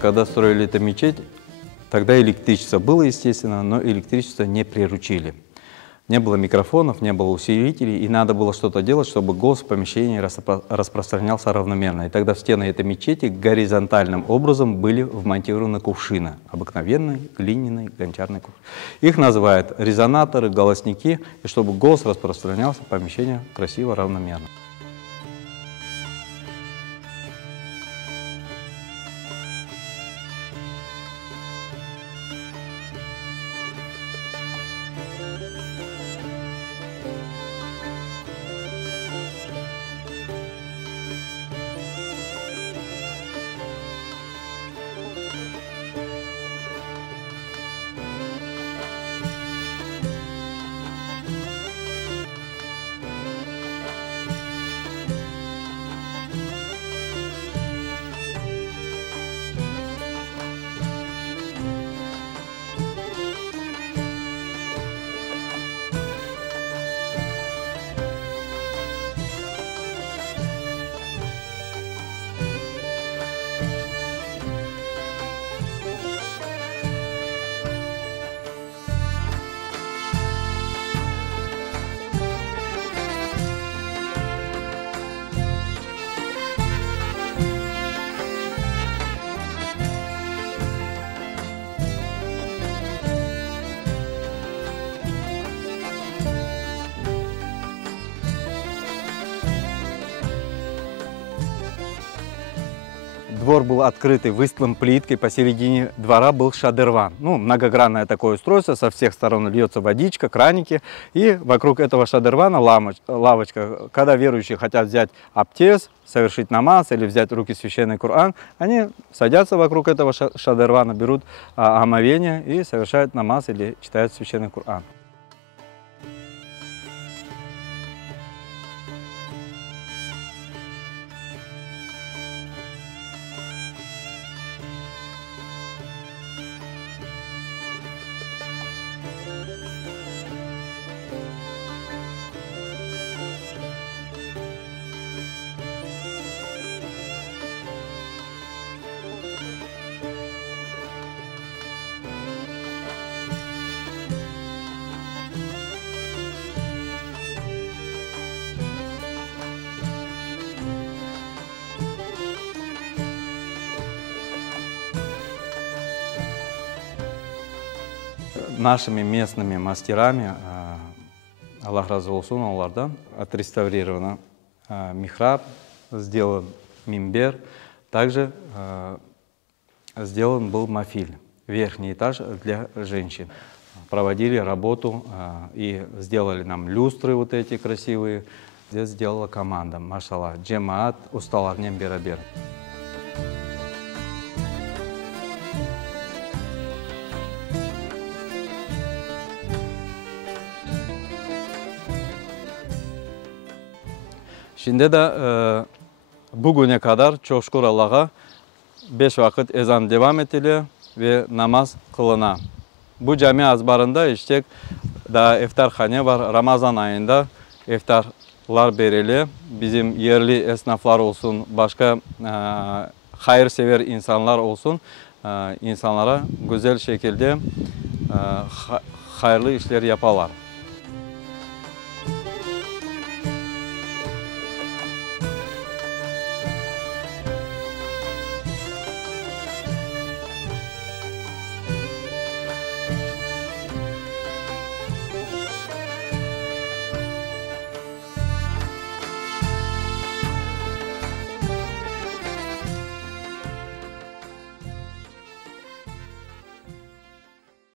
Когда строили эту мечеть, тогда электричество было, естественно, но электричество не приручили. Не было микрофонов, не было усилителей, и надо было что-то делать, чтобы голос в помещении распространялся равномерно. И тогда в стены этой мечети горизонтальным образом были вмонтированы кувшины, обыкновенные, глиняные, гончарные кувшины. Их называют резонаторы, голосники, и чтобы голос распространялся в помещении красиво, равномерно. Двор был открытый, выстлан плиткой, посередине двора был шадырван. Ну, многогранное такое устройство, со всех сторон льется водичка, краники. И вокруг этого шадырвана лавочка. Когда верующие хотят взять абтес, совершить намаз или взять в руки священный Коран, они садятся вокруг этого шадырвана, берут омовение и совершают намаз или читают священный Коран. Нашими местными мастерами, Аллах разы болсын олардан, отреставрировано михраб, сделан мимбер, также сделан был мафиль, верхний этаж для женщин. Проводили работу и сделали нам люстры вот эти красивые. Здесь сделала команда, машаллах, джемаат, усталарнен берабер. Şimdi de bugüne kadar çok şükür Allah'a 5 vakit ezan devam ediliyor ve namaz kılına. Bu cami azbarında işte daha iftarhane var. Ramazan ayında iftarlar veriliyor. Bizim yerli esnaflar olsun, başka hayırsever insanlar olsun, insanlara güzel şekilde hayırlı işler yaparlar.